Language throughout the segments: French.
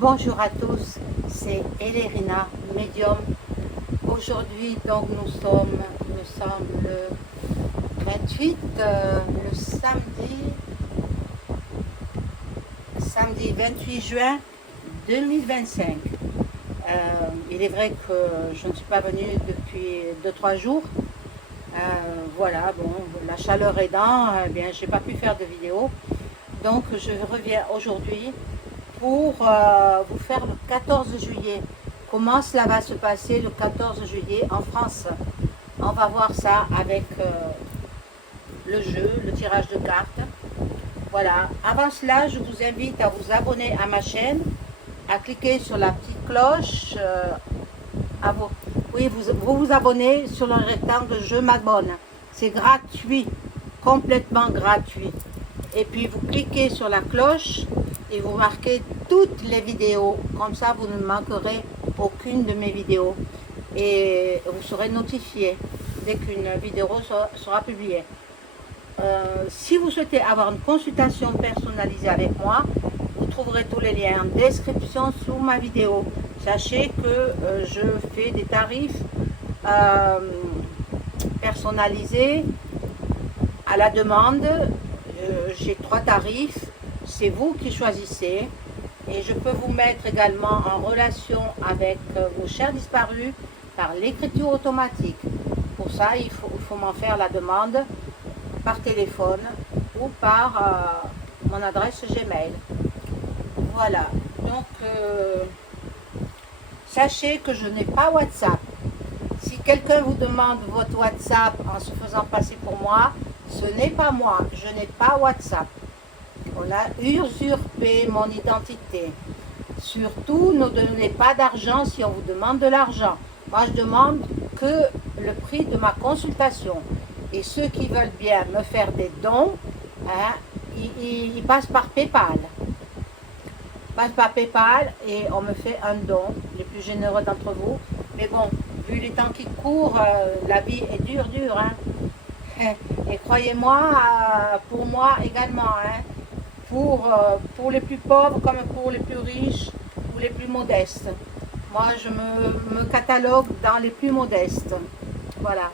Bonjour à tous, c'est Elérina, médium. Aujourd'hui, donc, nous sommes, il me semble, le 28, le samedi 28 juin 2025. Il est vrai que je ne suis pas venue depuis 2-3 jours. Voilà, bon, la chaleur aidant, eh bien, j'ai pas pu faire de vidéo. Donc, je reviens aujourd'hui pour vous faire le 14 juillet. Comment cela va se passer le 14 juillet en France? On va voir ça avec le jeu, le tirage de cartes. Voilà. Avant cela, je vous invite à vous abonner à ma chaîne, à cliquer sur la petite cloche, oui, vous abonnez sur le rectangle je m'abonne. C'est gratuit, complètement gratuit. Et puis vous cliquez sur la cloche et vous marquez toutes les vidéos. Comme ça, vous ne manquerez aucune de mes vidéos. Et vous serez notifié dès qu'une vidéo sera publiée. Si vous souhaitez avoir une consultation personnalisée avec moi, vous trouverez tous les liens en description sous ma vidéo. Sachez que je fais des tarifs personnalisés à la demande. J'ai 3 tarifs, c'est vous qui choisissez. Et je peux vous mettre également en relation avec vos chers disparus par l'écriture automatique. Pour ça, il faut m'en faire la demande par téléphone ou par mon adresse Gmail. Voilà, donc sachez que je n'ai pas WhatsApp. Si quelqu'un vous demande votre WhatsApp en se faisant passer pour moi, ce n'est pas moi, je n'ai pas WhatsApp. On a usurpé mon identité. Surtout, ne donnez pas d'argent si on vous demande de l'argent. Moi, je demande que le prix de ma consultation. Et ceux qui veulent bien me faire des dons, hein, ils passent par PayPal. Passe par PayPal et on me fait un don, les plus généreux d'entre vous. Mais bon, vu les temps qui courent, la vie est dure, hein. Et croyez-moi, pour moi également, hein, pour les plus pauvres comme pour les plus riches ou les plus modestes. Moi, je me catalogue dans les plus modestes. Voilà.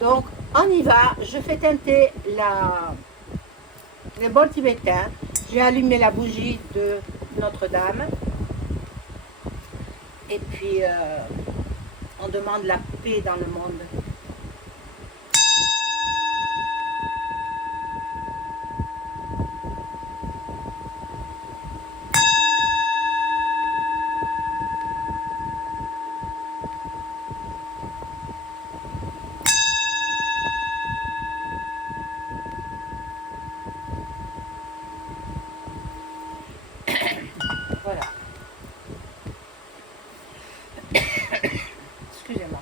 Donc, on y va. Je fais teinter les bols tibétains. J'ai allumé la bougie de Notre-Dame. Et puis, on demande la paix dans le monde. Voilà. Excusez-moi.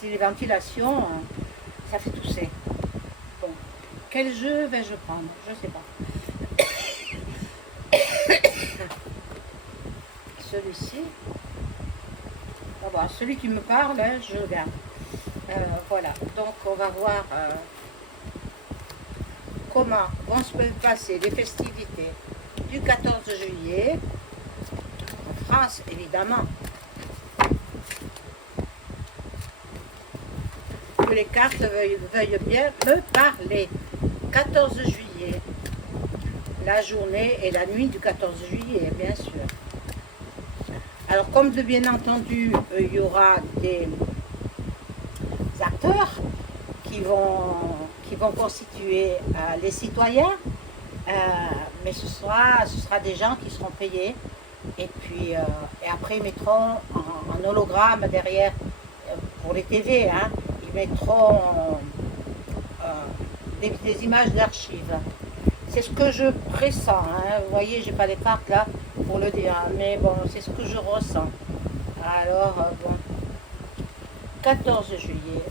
Si les ventilations, ça fait tousser. Bon. Quel jeu vais-je prendre? Je ne sais pas. Celui-ci. On va voir. Celui qui me parle, hein, je le garde. Voilà. Donc, on va voir comment vont se passer les festivités du 14 juillet. En France, évidemment. Que les cartes veuillent bien me parler. 14 juillet, la journée et la nuit du 14 juillet, bien sûr. Alors, comme de bien entendu, il y aura des acteurs qui vont constituer les citoyens, mais ce sera des gens qui seront payés. Et puis, et après, ils mettront en hologramme derrière, pour les TV, hein, ils mettront des images d'archives. C'est ce que je pressens. Hein. Vous voyez, j'ai pas les cartes là pour le dire, hein, mais bon, c'est ce que je ressens. Alors, bon, 14 juillet.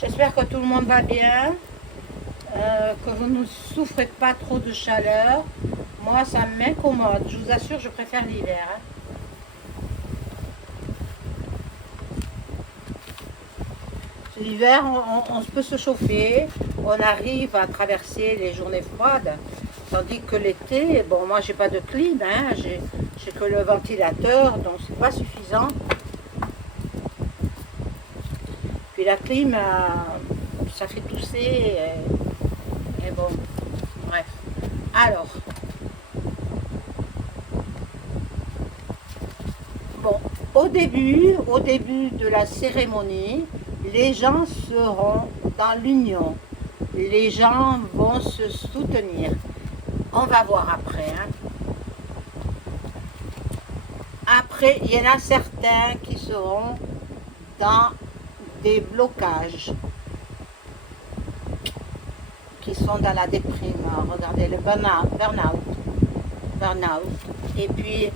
J'espère que tout le monde va bien, que vous ne souffrez pas trop de chaleur. Moi, ça m'incommode. Je vous assure, je préfère l'hiver. Hein. L'hiver, on peut se chauffer, on arrive à traverser les journées froides, tandis que l'été, bon, moi j'ai pas de clim, hein, j'ai que le ventilateur, donc c'est pas suffisant. Puis la clim, ça fait tousser, et bon, bref. Alors, bon, au début de la cérémonie, les gens seront dans l'union. Les gens vont se soutenir. On va voir après. Hein. Après, il y en a certains qui seront dans des blocages, qui sont dans la déprime. Regardez, le burn-out. Et puis,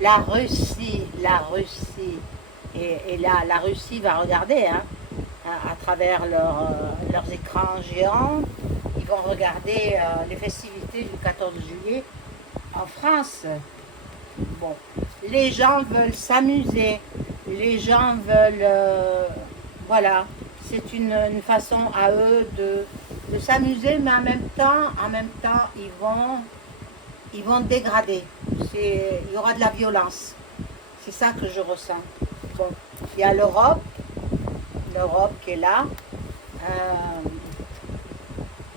la Russie. Et là, la Russie va regarder, hein, à travers leurs écrans géants. Ils vont regarder les festivités du 14 juillet en France. Bon, les gens veulent s'amuser, les gens veulent, voilà, c'est une façon à eux de s'amuser, mais en même temps, ils vont dégrader. Il y aura de la violence. C'est ça que je ressens. Bon, il y a l'Europe qui est là.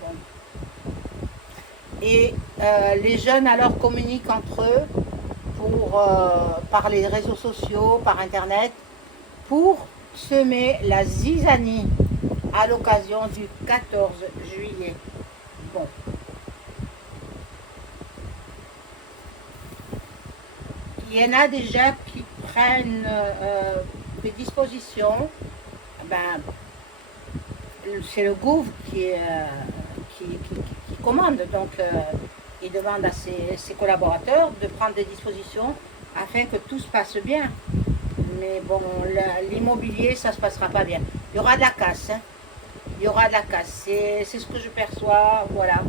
Bon. Et les jeunes alors communiquent entre eux par les réseaux sociaux, par Internet, pour semer la zizanie à l'occasion du 14 juillet. Bon. Il y en a déjà qui prennent des dispositions. Ben, c'est le gouvernement qui commande, donc il demande à ses collaborateurs de prendre des dispositions afin que tout se passe bien. Mais bon, l'immobilier, ça ne se passera pas bien. Il y aura de la casse. Hein. Il y aura de la casse. C'est ce que je perçois. Voilà.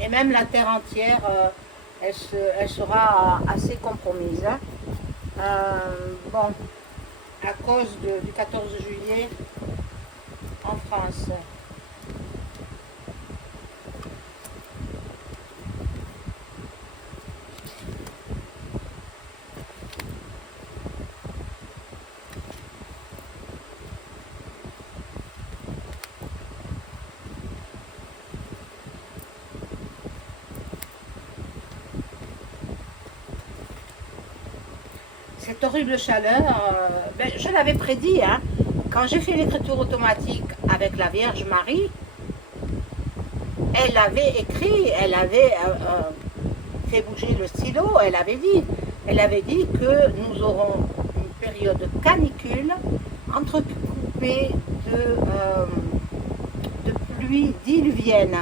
Et même la terre entière, elle sera assez compromise. Hein. Bon, à cause du 14 juillet en France. Cette horrible chaleur, ben, je l'avais prédit, hein, quand j'ai fait l'écriture automatique avec la Vierge Marie, elle avait écrit, elle avait fait bouger le stylo, elle avait dit que nous aurons une période de canicule entrecoupée de pluie diluvienne.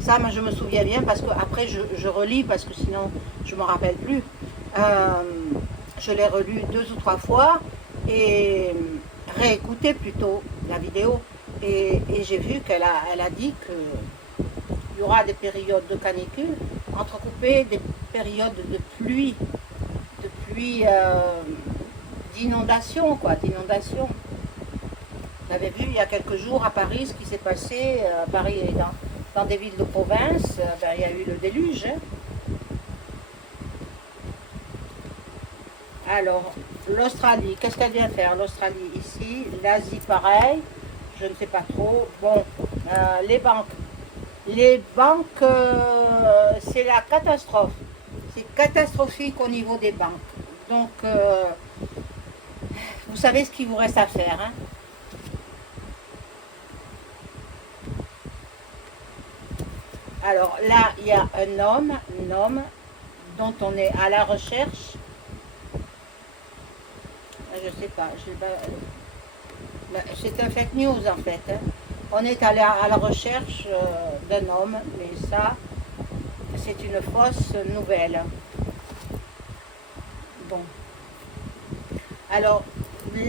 Ça, moi, je me souviens bien parce que après je relis parce que sinon je ne me rappelle plus. Je l'ai relu 2 ou 3 fois et réécouté plutôt la vidéo et j'ai vu qu'elle a dit qu'il y aura des périodes de canicule entrecoupées des périodes de pluie d'inondation, quoi, d'inondation. Vous avez vu il y a quelques jours à Paris ce qui s'est passé, Paris et dans des villes de province, ben, il y a eu le déluge. Hein. Alors, l'Australie, qu'est-ce qu'elle vient faire l'Australie ici? L'Asie, pareil, je ne sais pas trop. Bon, les banques. Les banques, c'est la catastrophe. C'est catastrophique au niveau des banques. Donc, vous savez ce qu'il vous reste à faire. Hein? Alors là, il y a un homme dont on est à la recherche. Je sais pas, c'est un fake news en fait. Hein. On est allé à la recherche d'un homme, mais ça, c'est une fausse nouvelle. Bon. Alors,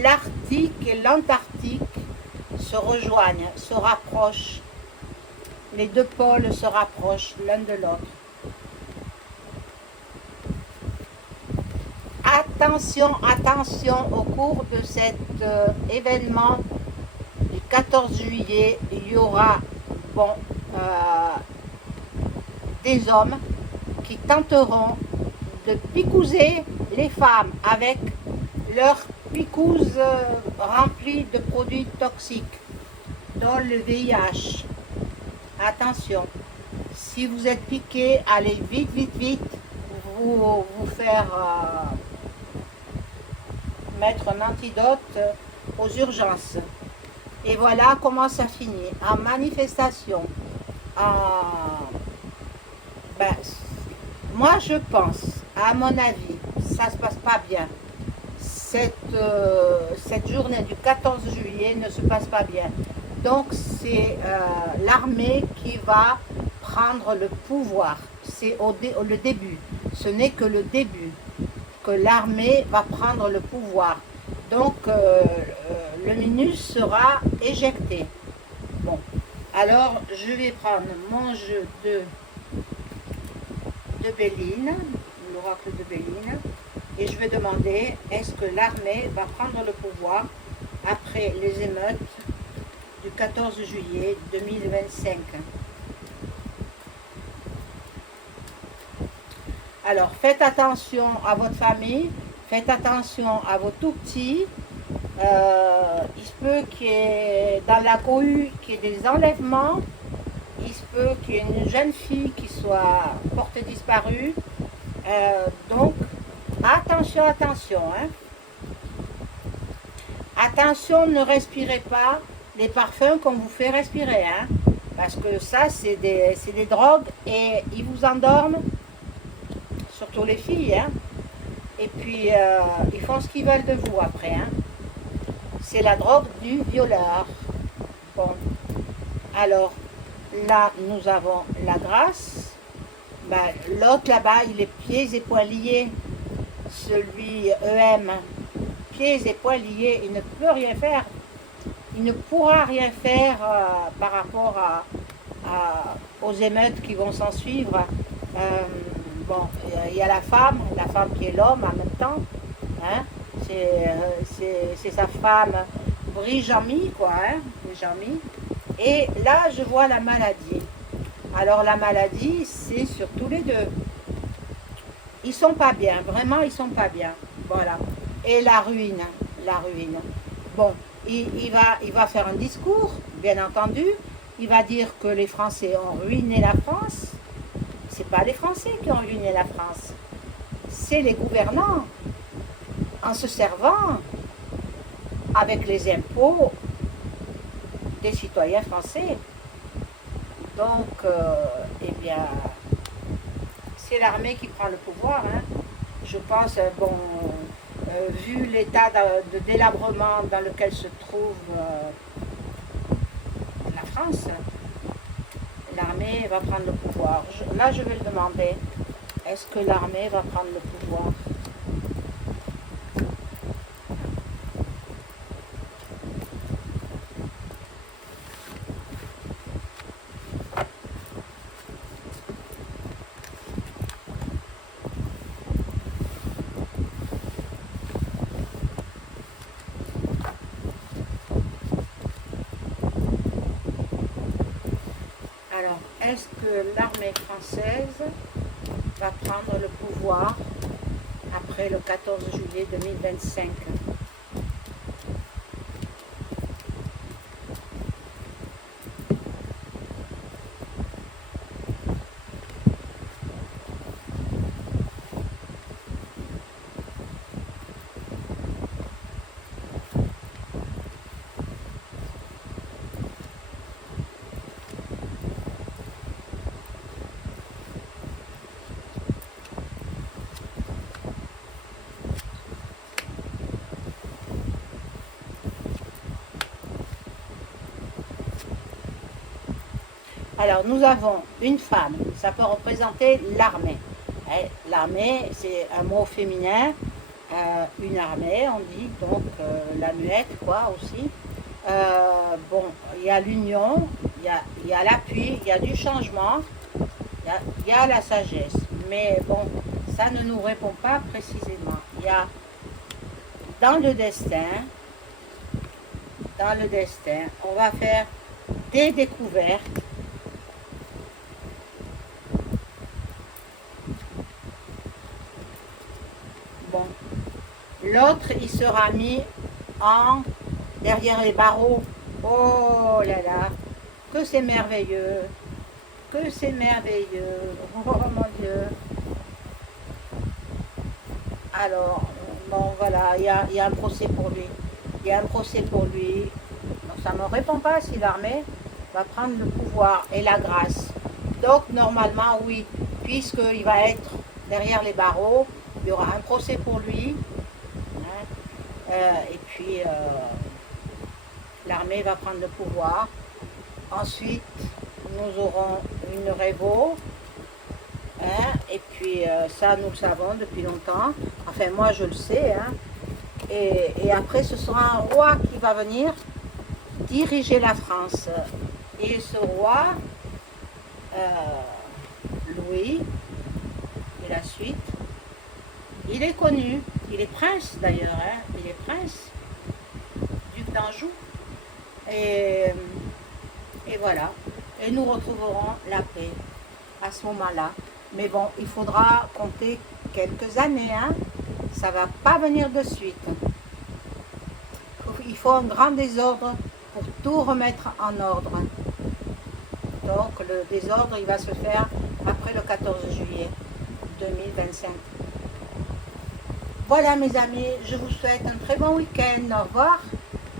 l'Arctique et l'Antarctique se rejoignent, se rapprochent. les deux pôles se rapprochent l'un de l'autre. Attention, attention, au cours de cet événement du 14 juillet, il y aura des hommes qui tenteront de picouser les femmes avec leurs picouse remplie de produits toxiques, dont le VIH. Attention, si vous êtes piqué, allez vite, vite, vite, vous faire mettre un antidote aux urgences. Et voilà comment ça finit, en manifestation. Moi je pense, à mon avis, ça se passe pas bien. Cette journée du 14 juillet ne se passe pas bien. Donc c'est l'armée qui va prendre le pouvoir. C'est le début. Ce n'est que le début que l'armée va prendre le pouvoir. Donc le MINUS sera éjecté. Bon, alors je vais prendre mon jeu de Béline, l'oracle de Béline, et je vais demander, est-ce que l'armée va prendre le pouvoir après les émeutes du 14 juillet 2025? Alors, faites attention à votre famille, faites attention à vos tout-petits. Il se peut qu'il y ait dans la cohue qu'il y ait des enlèvements. Il se peut qu'il y ait une jeune fille qui soit portée disparue. Donc, attention, attention. Hein. Attention, ne respirez pas les parfums qu'on vous fait respirer. Hein, parce que ça, c'est des drogues et ils vous endorment. Surtout les filles. Hein. Et puis, ils font ce qu'ils veulent de vous après. Hein. C'est la drogue du violeur. Bon. Alors, là, nous avons la grâce. Ben, l'autre là-bas, il est pieds et poings liés. Celui EM, pieds et poings liés, il ne peut rien faire. Il ne pourra rien faire par rapport aux émeutes qui vont s'en suivre. Bon, il y a la femme qui est l'homme en même temps. Hein, c'est sa femme Brijami, quoi. Hein, Brijami. Et là, je vois la maladie. Alors la maladie, c'est sur tous les deux. Ils sont pas bien, vraiment, ils sont pas bien. Voilà. Et la ruine, la ruine. Bon, il va faire un discours, bien entendu. Il va dire que les Français ont ruiné la France. C'est pas les Français qui ont ruiné la France. C'est les gouvernants, en se servant avec les impôts des citoyens français. Donc, eh bien, c'est l'armée qui prend le pouvoir. Hein. Je pense, bon, vu l'état de délabrement dans lequel se trouve la France, l'armée va prendre le pouvoir. Là, je vais le demander. Est-ce que l'armée va prendre le pouvoir? Alors, est-ce que l'armée française va prendre le pouvoir après le 14 juillet 2025? Alors, nous avons une femme, ça peut représenter l'armée. L'armée, c'est un mot féminin, une armée, on dit, donc la muette, quoi, aussi. Bon, il y a l'union, il y a l'appui, il y a du changement, il y a la sagesse. Mais bon, ça ne nous répond pas précisément. Il y a dans le destin, on va faire des découvertes. Bon, l'autre, il sera mis en derrière les barreaux. Oh là là, que c'est merveilleux, que c'est merveilleux. Oh mon Dieu. Alors, bon voilà, il y a un procès pour lui. Il y a un procès pour lui. Donc, ça ne me répond pas si l'armée va prendre le pouvoir et la grâce. Donc normalement oui, puisqu'il va être derrière les barreaux, il y aura un procès pour lui. Hein, et puis l'armée va prendre le pouvoir. Ensuite, nous aurons une révo. Hein, et puis ça, nous le savons depuis longtemps. Enfin, moi, je le sais. Hein. Et après, ce sera un roi qui va venir diriger la France. Et ce roi, Louis, et la suite, il est connu. Il est prince d'ailleurs. Hein. Il est prince, duc d'Anjou. Et voilà. Et nous retrouverons la paix à ce moment-là. Mais bon, il faudra compter quelques années. Hein. Ça ne va pas venir de suite. Il faut un grand désordre pour tout remettre en ordre. Donc le désordre, il va se faire après le 14 juillet 2025. Voilà mes amis, je vous souhaite un très bon week-end. Au revoir.